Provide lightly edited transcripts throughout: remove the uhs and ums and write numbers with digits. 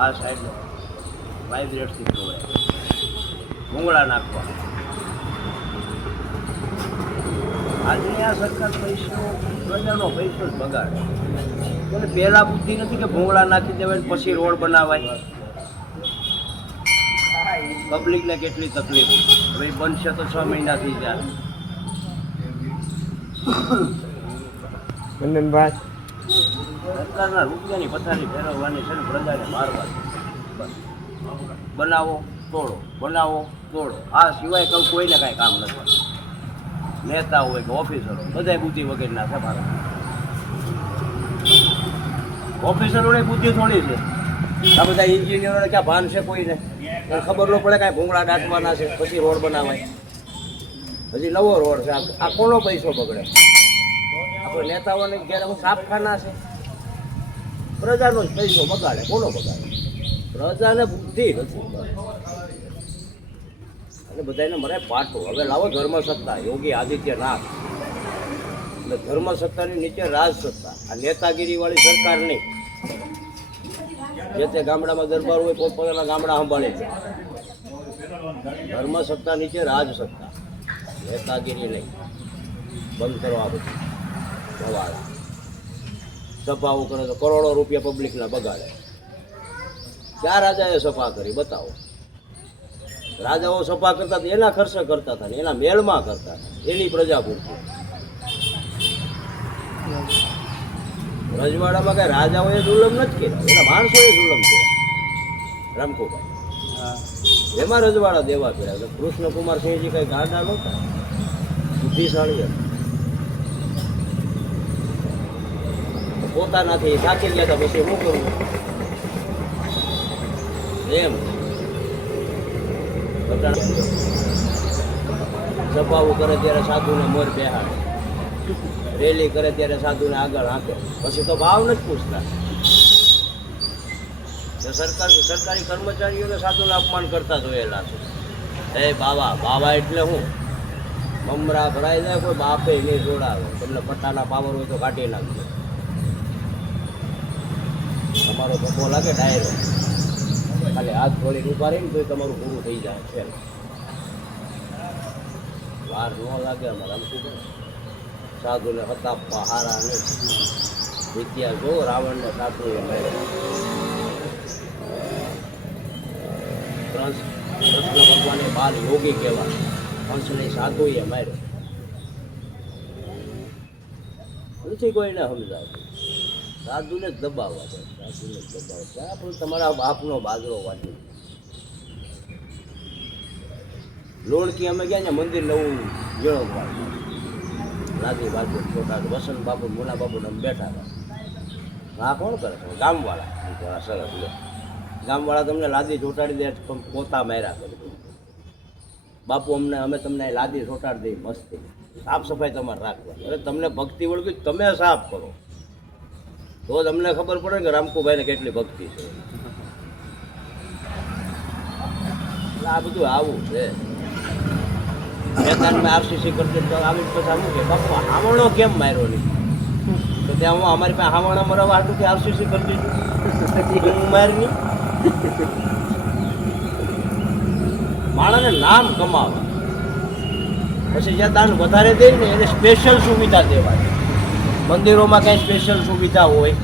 આ સાઈડ વાઇબ્રેટથી ખોવાય, ભૂંગળા નાખવા. આજની આ સરકાર પૈસો, પ્રજાનો પૈસો જ બગાડે. એટલે પહેલાં બુદ્ધિ નથી કે ભૂંગળા નાખી દેવાય પછી રોડ બનાવાય. પબ્લિકને કેટલી તકલીફ, ભાઈ બનશે તો 6 મહિના થઈ જાય. ચંદનભાઈ, સરકારના રૂપિયાની પથારી ફેરવવાની છે ને પ્રજાને મારવાની. બસ બનાવો તોડો, બનાવો તોડો, આ સિવાય કહું કોઈને કાંઈ કામ નથી. નેતા હોય કે ઓફિસરો બધાય બુદ્ધિ વગેરેના છે. ભારત ઓફિસરોને બુદ્ધિ થોડી છે. આ બધા એન્જિનિયરોને ક્યાં ભાન છે કોઈને? ખબર ન પડે કાંઈ ભૂંગળા દાટવાના છે પછી રોડ બનાવાય. હજી નવો રોડ છે. આ કોનો પૈસો બગડે? આપણે નેતાઓને ઘેર છાપખાના છે. પ્રજાનો જ પૈસો બગાડે. કોનો બગાડે? પ્રજાને બુદ્ધિ નથી. અને બધાને મને પાઠો. હવે લાવો ધર્મસત્તા, યોગી આદિત્યનાથ. એટલે ધર્મસત્તાની નીચે રાજસત્તા. આ નેતાગીરીવાળી સરકાર નહીં. જે તે ગામડામાં દરબાર હોય પોતપોતાના ગામડા સંભાળે છે. ધર્મસત્તા નીચે રાજસત્તા, નેતાગીરી નહીં. બંધ કરો આ બધું સવાળા. સભાઓ કરે તો કરોડો રૂપિયા પબ્લિકના બગાડે. ક્યાં રાજાએ સભા કરી બતાવો? રાજાઓ સભા કરતા હતા એના ખર્ચે કરતા હતા, એના મેળમાં કરતા હતા, એની પ્રજા પૂરતી. રજવાડામાં કઈ રાજાઓએ જુલમ નથી કર્યા, એના માણસોએ જુલમ કર્યા. રામકુભાઈ એમાં રજવાડા દેવા કર્યા. કૃષ્ણકુમાર સિંહજી કઈ ગાંડા નહોતા, બુદ્ધિશાળી હતા. પોતાનાથી થાકી ગયા હતા પછી શું કરવું એમ. સભાઓ કરે ત્યારે સાધુને મોર બેહાડે, રેલી કરે ત્યારે સાધુને આગળ હાંકે, પછી તો ભાવ નથી પૂછતા. સરકારી કર્મચારીઓને સાધુને અપમાન કરતા જોયેલા છે. હે બાવા, બાવા એટલે હું? મમરા ભરાઈ જાય, કોઈ બાપે નહીં જોડાવે. તમને પટ્ટાના પાવર હોય તો કાઢી નાખજો. તમારો ધક્કો લાગે ડાયરો, ખાલી હાથ જોડીને ઉભા રહીને તો તમારું પૂરું થઈ જાય છે. વાર ન લાગે અમારે આમ સાધુને હતાપવા હારા નહીં. વિદ્યા જો રાવણને સાધુ એ કૃષ્ણ ભગવાને બાલ યોગી કહેવાય, કંસને સાધુ એ માર્યો નથી. કોઈને સમજાવતું. સાધુને જ દબાવવા છે, સાધુને જ દબાવવા. ત્યાં પણ તમારા બાપનો બાજરો વાંચી. લોણકી અમે ગયા ને મંદિર નવું જળવવા, લાદી બાજુ છોટા વસંત બાપુ મુના બાપુ અમે બેઠા હતા. હા કોણ કરે છે? ગામવાળા. સરસ લે, ગામવાળા તમને લાદી ચોટાડી દે, પોતા માર્યા કરે. બાપુ અમે તમને લાદી ચોટાડી દઈ મસ્તી, સાફ સફાઈ તમારે રાખવાની. અરે તમને ભક્તિ વળગી તમે સાફ કરો તો તમને ખબર પડે કે રામકુભાઈને કેટલી ભક્તિ છે. આ બધું આવું છે. મેં આરસીસી કરતી આવી પછી આવું કે બાપુ હાવણો કેમ માર્યો નહીં? તો ત્યાં હું અમારી પાસે હાવણા મરવા હાટું કે આરસીસી કરતી હું મારી નહીં. માણસને નામ કમાવા, પછી જ્યાં દાન વધારે દે ને એને સ્પેશિયલ સુવિધા દેવાય. મંદિરોમાં કાંઈ સ્પેશિયલ સુવિધા હોય,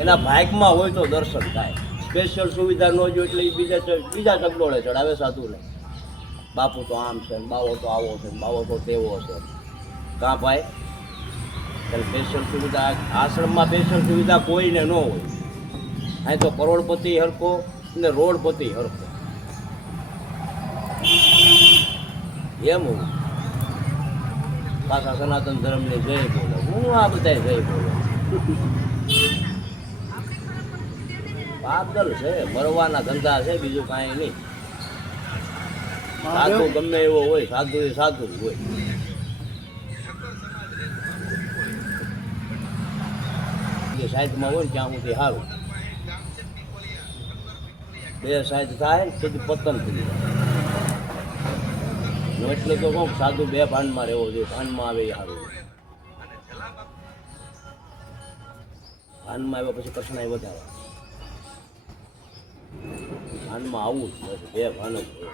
એના ભાગમાં હોય તો દર્શન થાય. સ્પેશિયલ સુવિધા ન હોય એટલે બીજા ચગડોળે ચડાવે સાધુને. બાપુ તો આમ છે, બાવો તો આવો છે, બાવો તો તેવો છે. કાં ભાઈ સ્પેશિયલ સુવિધા આશ્રમમાં સ્પેશિયલ સુવિધા કોઈને ન હોય. અહીં તો કરોડપતિ હરખો ને રોડપતિ હરખો એમ હું પાછા સનાતન ધર્મને જય બોલે. હું આ બધા જય બોલે. પાગલ છે, મરવાના ધંધા છે, બીજું કાંઈ નહીં. સાધુ ગમે એવો હોય, સાધુ એ સાધુ હોય. જે સાહિત્યમાં હોય ને ત્યાં સુધી સારું. બે સાહિત્ય થાય સીધું પતન થઈ જાય. એટલે તો કહું સાધુ બે ભાનમાં રહેવો જોઈએ. ભાનમાં આવે એ સારું. ભાનમાં આવ્યા પછી કૃષ્ણ વધારે ભાનમાં આવું જ નથી, બે ભાન જ હોય.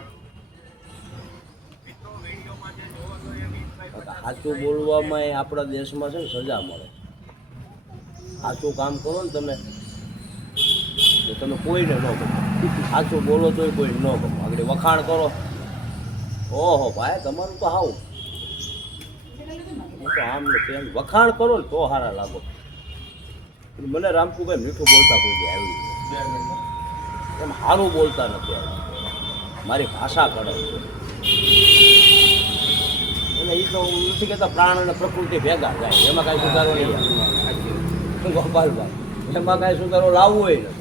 સાચું બોલવામાં આપણા દેશમાં છે ને સજા મળે. સાચું કામ કરો ને તમે તો તમે કોઈને ન ગમો. સાચું બોલો તોય કોઈ ન ગમો. આગળ વખાણ કરો, ઓહો ભાઈ તમારું તો હાવ હું તો આમ ને તેમ. વખાણ કરો ને તો સારા લાગો. મને રામકુભાઈ મીઠું બોલતા કોઈ દી આવ્યું એમ સારું બોલતા નથી આવ્યું. મારી ભાષા કડક છે અને એ તો હું નથી કહેતા પ્રાણ અને પ્રકૃતિ ભેગા જાય, એમાં કાંઈ સુધારો નહીં આવે. ગોપાલભાઈ, એમાં કાંઈ સુધારો લાવવો હોય નથી.